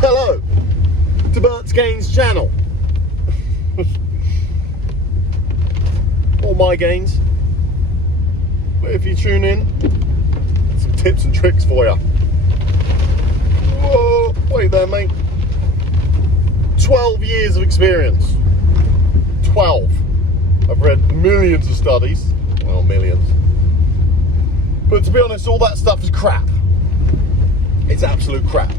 Hello to Bert's Gains channel. Or my gains. But if you tune in, some tips and tricks for you. Whoa, wait there, mate. 12 years of experience. 12. I've read millions of studies. Well, millions. But to be honest, all that stuff is crap. It's absolute crap.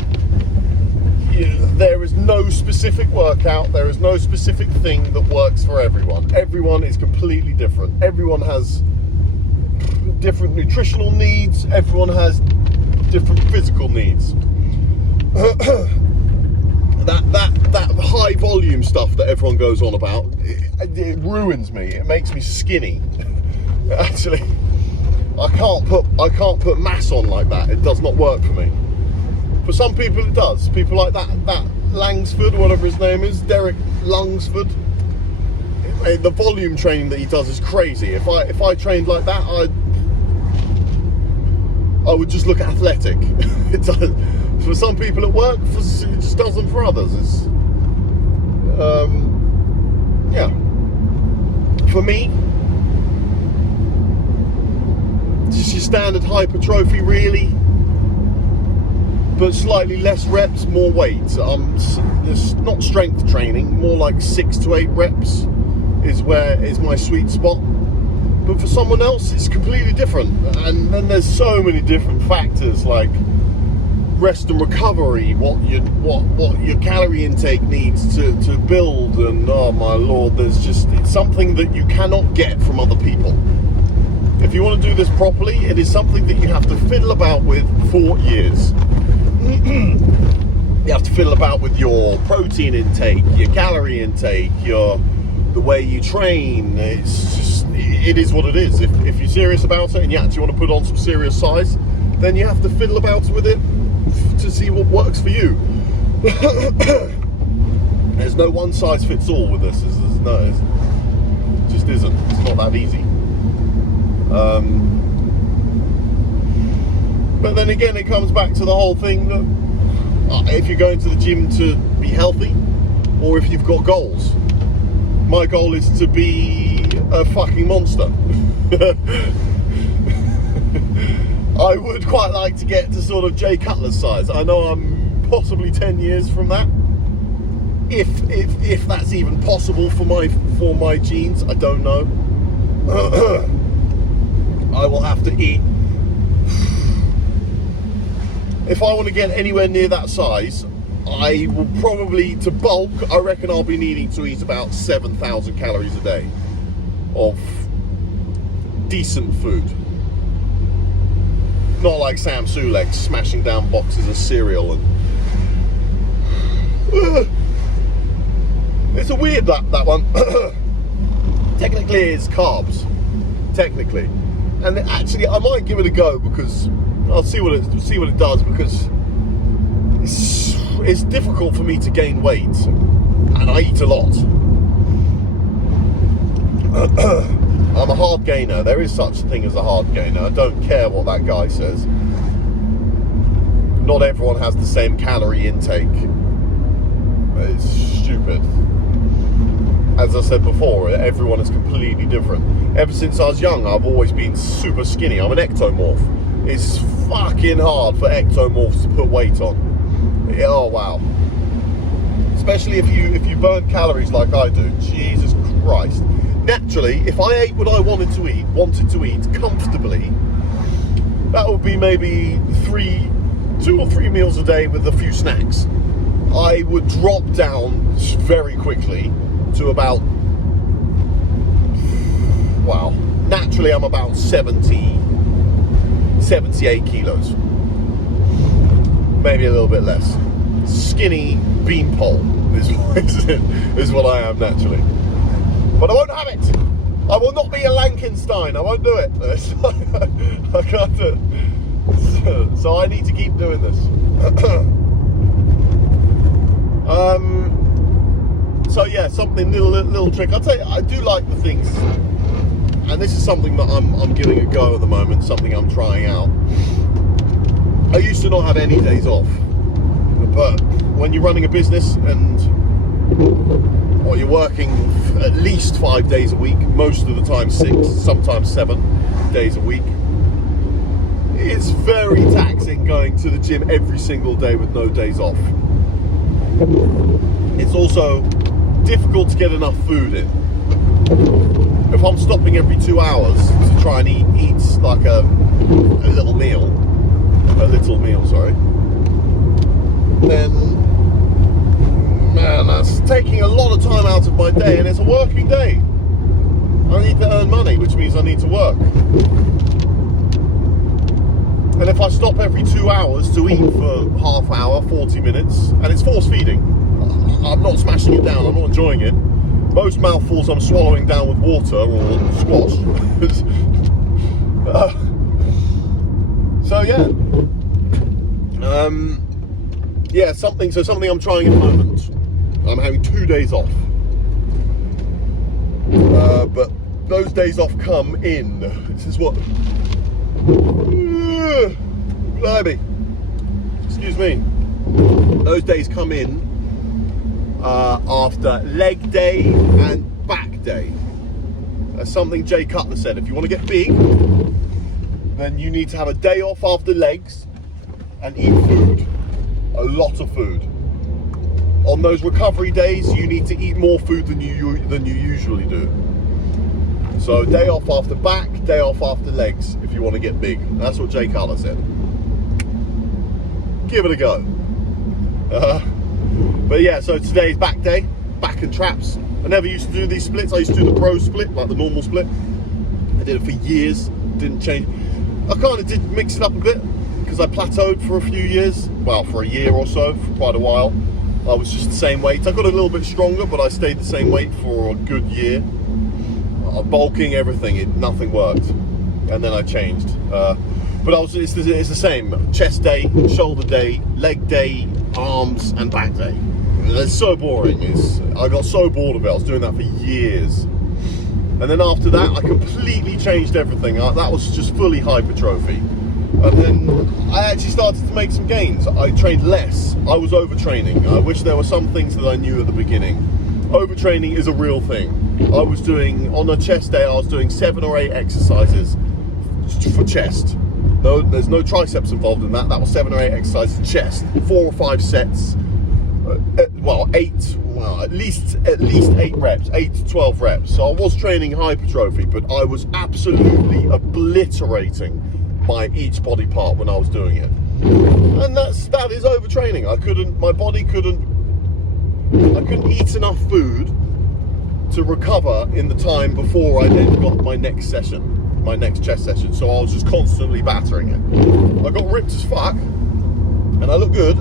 There is no specific workout, there is no specific thing that works for everyone. Everyone is completely different. Everyone has different nutritional needs, everyone has different physical needs. That high volume stuff that everyone goes on about, it ruins me. It makes me skinny. Actually, I can't put mass on like that. It does not work for me. For some people it does. People like that Langsford, whatever his name is, Derek Langsford. The volume training that he does is crazy. If I trained like that, I would just look athletic. It does. For some people it works, it just doesn't for others. It's yeah. For me, just your standard hypertrophy really. But slightly less reps, more weight. It's not strength training, more like 6 to 8 reps is my sweet spot. But for someone else, it's completely different. And then there's so many different factors like rest and recovery, what your calorie intake needs to build, and oh my lord, it's something that you cannot get from other people. If you want to do this properly, it is something that you have to fiddle about with for years. You have to fiddle about with your protein intake, your calorie intake, the way you train. It is what it is. If you're serious about it and you actually want to put on some serious size, then you have to fiddle about with it to see what works for you. There's no one size fits all with this. It just isn't. It's not that easy. But then again, it comes back to the whole thing that if you're going to the gym to be healthy, or if you've got goals. My goal is to be a fucking monster. I would quite like to get to sort of Jay Cutler's size. I know I'm possibly 10 years from that. If that's even possible for my genes, I don't know. I will have to eat. If I want to get anywhere near that size, I will probably, to bulk, I reckon I'll be needing to eat about 7,000 calories a day of decent food. Not like Sam Sulek smashing down boxes of cereal and... It's a weird that one. Technically it's carbs. Technically. And actually I might give it a go because I'll see what it does, because it's difficult for me to gain weight and I eat a lot. I'm a hard gainer. There is such a thing as a hard gainer. I don't care what that guy says. Not everyone has the same calorie intake. It's stupid. As I said before, everyone is completely different. Ever since I was young, I've always been super skinny. I'm an ectomorph. It's fucking hard for ectomorphs to put weight on. Oh wow. Especially if you burn calories like I do. Jesus Christ. Naturally, if I ate what I wanted to eat comfortably, that would be maybe 2 or 3 meals a day with a few snacks. I would drop down very quickly to about, wow, naturally I'm about 78 kilos. Maybe a little bit less. Skinny beanpole is what I am naturally. But I won't have it. I will not be a Lankenstein. I won't do it. I can't do it. So I need to keep doing this. So yeah, something little trick. I'll tell you, I do like the things, and this is something that I'm giving a go at the moment. Something I'm trying out. I used to not have any days off, but when you're running a business and or you're working at least 5 days a week, most of the time 6, sometimes 7 days a week, it's very taxing going to the gym every single day with no days off. It's also difficult to get enough food in. If I'm stopping every 2 hours to try and eat like a little meal, then man, that's taking a lot of time out of my day, and it's a working day. I need to earn money, which means I need to work. And if I stop every 2 hours to eat for half hour, 40 minutes, and it's force feeding, I'm not smashing it down, I'm not enjoying it. Most mouthfuls I'm swallowing down with water or squash. So yeah. Something I'm trying at the moment. I'm having 2 days off. But those days off come in. This is what... Blimey. Excuse me. Those days come in after leg day and back day. That's something Jay Cutler said. If you want to get big, then you need to have a day off after legs and eat food. A lot of food. On those recovery days, you need to eat more food than you usually do. So day off after back, day off after legs, if you want to get big. That's what Jay Cutler said. Give it a go. But yeah, so today's back day, back and traps. I never used to do these splits. I used to do the pro split, like the normal split. I did it for years, didn't change. I kind of did mix it up a bit because I plateaued for a few years. Well, for a year or so, for quite a while. I was just the same weight. I got a little bit stronger, but I stayed the same weight for a good year. Bulking, everything, nothing worked. And then I changed. But it's the same. Chest day, shoulder day, leg day, arms and back day. It's so boring. I got so bored of it. I was doing that for years. And then after that, I completely changed everything. That was just fully hypertrophy. And then I actually started to make some gains. I trained less. I was overtraining. I wish there were some things that I knew at the beginning. Overtraining is a real thing. I was doing, on a chest day, I was doing 7 or 8 exercises for chest. No, there's no triceps involved in that. That was 7 or 8 exercises chest. 4 or 5 sets. At least 8 reps, 8 to 12 reps. So I was training hypertrophy, but I was absolutely obliterating each body part when I was doing it. And that is overtraining. I couldn't eat enough food to recover in the time before I then got my next session, my next chest session. So I was just constantly battering it. I got ripped as fuck, and I looked good,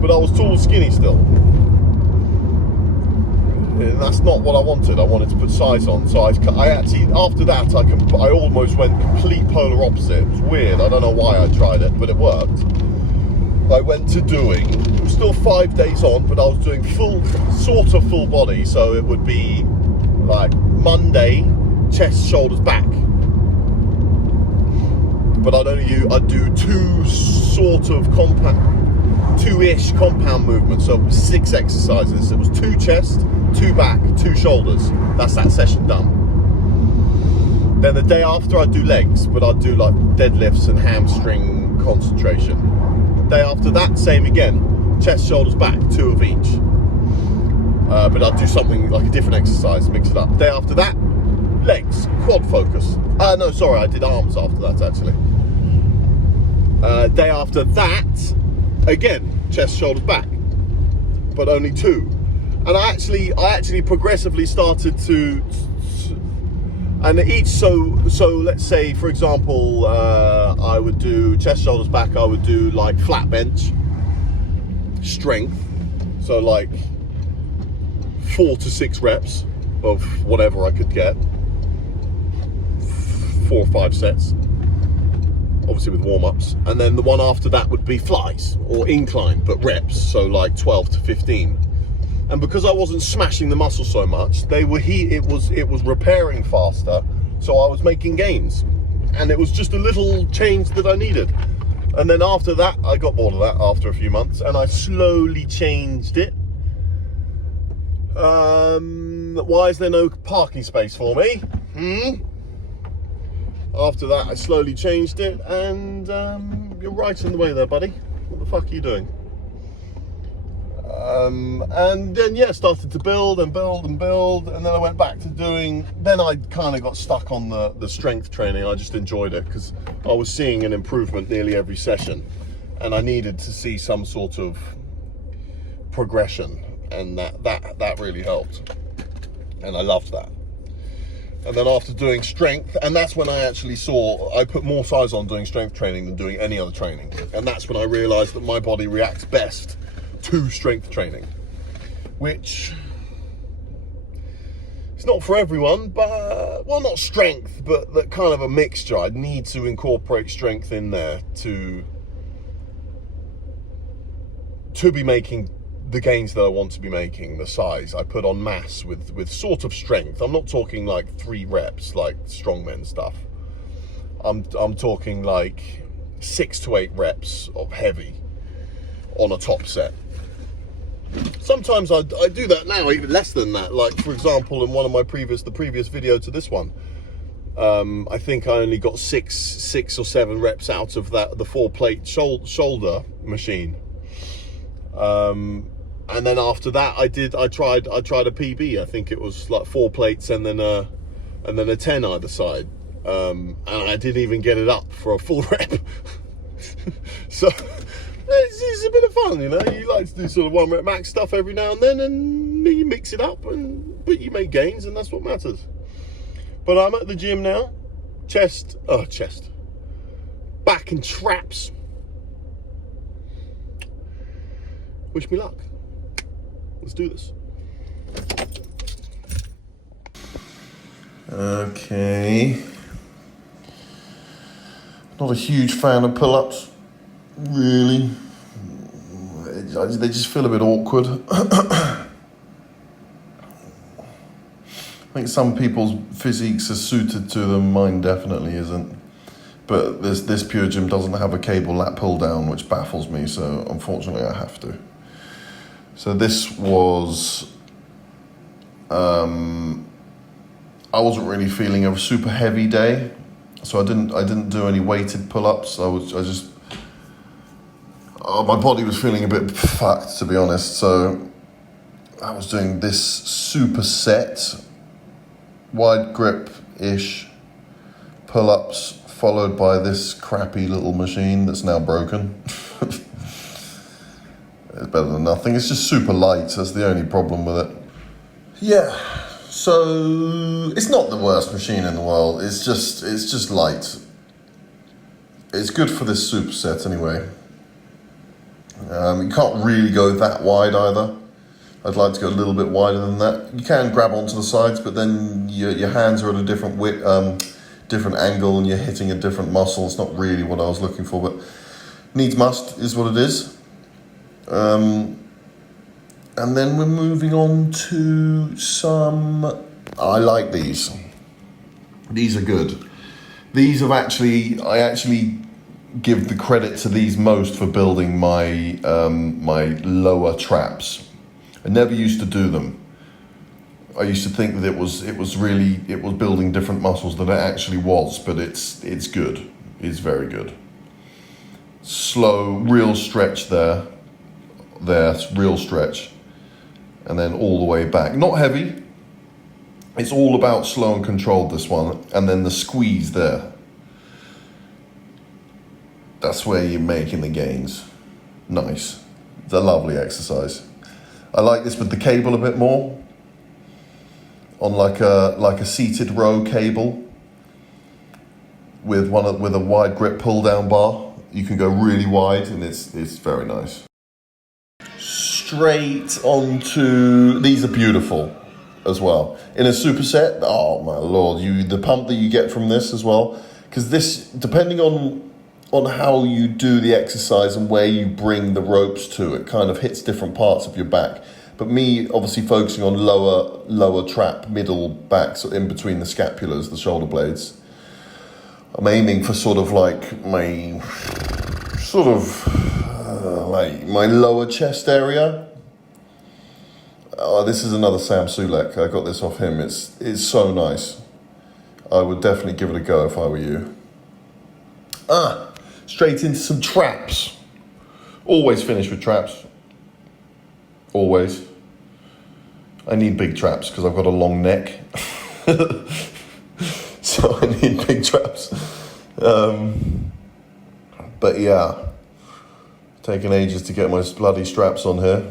but I was tall and skinny still. And that's not what I wanted. I wanted to put size on. So I actually, after that, I almost went complete polar opposite. It was weird. I don't know why I tried it, but it worked. I went to doing, it was still 5 days on, but I was doing sort of full body. So it would be like Monday, chest, shoulders, back. But I'd do 2-ish compound movements. So it was 6 exercises. It was 2 chest, 2 back, 2 shoulders. That's that session done. Then the day after I'd do legs, but I'd do like deadlifts and hamstring concentration. The day after that, same again. Chest, shoulders, back, 2 of each. But I'd do something like a different exercise, mix it up. Day after that, legs, quad focus. I did arms after that actually. Day after that, again, chest, shoulders, back, but only 2. And I actually progressively started to, and each, so let's say, for example, I would do chest, shoulders, back, I would do like flat bench, strength, so like 4 to 6 reps of whatever I could get, 4 or 5 sets, obviously with warm-ups. And then the one after that would be flies or incline, but reps, so like 12 to 15. And because I wasn't smashing the muscle so much, it was repairing faster, so I was making gains. And it was just a little change that I needed. And then after that, I got bored of that after a few months, and I slowly changed it. Why is there no parking space for me? After that, I slowly changed it, and you're right in the way there, buddy. What the fuck are you doing? And then, yeah, started to build, and then I went back to doing, then I kind of got stuck on the strength training. I just enjoyed it because I was seeing an improvement nearly every session, and I needed to see some sort of progression, and that really helped, and I loved that. And then after doing strength, and that's when I actually saw, I put more size on doing strength training than doing any other training. And that's when I realized that my body reacts best to strength training, which it's not for everyone, but, well, not strength, but that kind of a mixture. I'd need to incorporate strength in there to be making the gains that I want to be making, the size. I put on mass with sort of strength. I'm not talking like 3 reps like strongmen stuff. I'm talking like 6 to 8 reps of heavy on a top set. Sometimes I do that now, even less than that. Like, for example, in one of my the previous video to this one, I think I only got 6 or 7 reps out of that, the 4-plate shoulder machine. And then after that, I tried a PB. I think it was like 4 plates and then a 10 either side. And I didn't even get it up for a full rep. So it's a bit of fun, you know. You like to do sort of 1 rep max stuff every now and then, and you mix it up, but you make gains, and that's what matters. But I'm at the gym now. Back and traps. Wish me luck. Let's do this. Okay. Not a huge fan of pull-ups, really. They just feel a bit awkward. I think some people's physiques are suited to them, mine definitely isn't. But this Pure Gym doesn't have a cable lat pull down, which baffles me, so unfortunately I have to. So this was, I wasn't really feeling a super heavy day, so I didn't do any weighted pull-ups. My body was feeling a bit fucked, to be honest. So I was doing this superset, wide grip-ish pull-ups, followed by this crappy little machine that's now broken. It's better than nothing. It's just super light. That's the only problem with it. Yeah, so it's not the worst machine in the world. It's just light. It's good for this superset anyway. You can't really go that wide either. I'd like to go a little bit wider than that. You can grab onto the sides, but then your hands are at a different different angle, and you're hitting a different muscle. It's not really what I was looking for, but needs must is what it is. And then we're moving on to some. I like these. These are good. These I actually give the credit to these most for building my my lower traps. I never used to do them. I used to think that it was building different muscles than it actually was, but it's good. It's very good. Slow, real stretch there, real stretch, and then all the way back. Not heavy. It's all about slow and controlled, this one, and then the squeeze there. That's where you're making the gains. Nice. It's a lovely exercise. I like this with the cable a bit more. On like a seated row cable with a wide grip pull down bar. You can go really wide, and it's very nice. Straight onto, these are beautiful as well. In a superset, oh my lord, the pump that you get from this as well, because this, depending on how you do the exercise and where you bring the ropes to, it kind of hits different parts of your back. But me, obviously focusing on lower trap, middle back, so in between the scapulas, the shoulder blades, I'm aiming for sort of like my sort of like my lower chest area. Oh, this is another Sam Sulek. I got this off him. It's so nice. I would definitely give it a go if I were you. Straight into some traps. Always finish with traps. Always. I need big traps because I've got a long neck. So I need big traps. But yeah. Taking ages to get my bloody straps on here.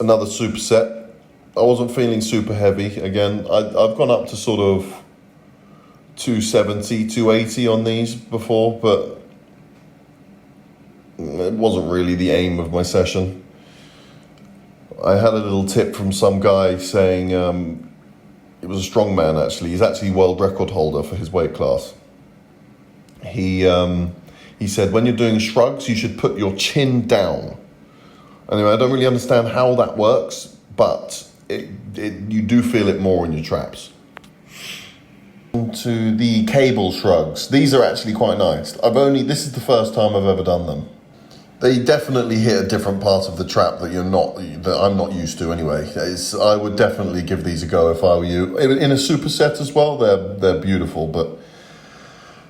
Another superset. I wasn't feeling super heavy. Again, I've gone up to sort of 270, 280 on these before, but it wasn't really the aim of my session. I had a little tip from some guy saying, it was a strongman actually, he's actually world record holder for his weight class. He said, when you're doing shrugs, you should put your chin down. Anyway, I don't really understand how that works, but you do feel it more in your traps. To the cable shrugs. These are actually quite nice. This is the first time I've ever done them. They definitely hit a different part of the trap that I'm not used to anyway. I would definitely give these a go if I were you. In a superset as well, they're beautiful, but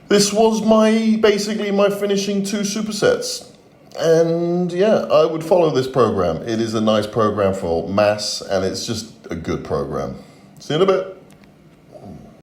this was basically my finishing 2 supersets. And yeah, I would follow this program. It is a nice program for mass, and it's just a good program. See you in a bit.